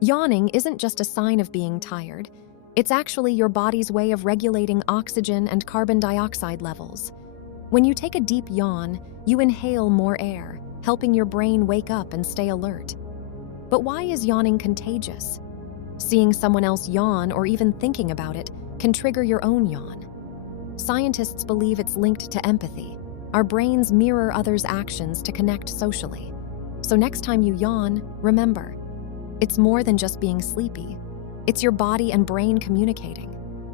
Yawning isn't just a sign of being tired. It's actually your body's way of regulating oxygen and carbon dioxide levels. When you take a deep yawn, you inhale more air, helping your brain wake up and stay alert. But why is yawning contagious? Seeing someone else yawn or even thinking about it can trigger your own yawn. Scientists believe it's linked to empathy. Our brains mirror others' actions to connect socially. So next time you yawn, remember, it's more than just being sleepy. It's your body and brain communicating.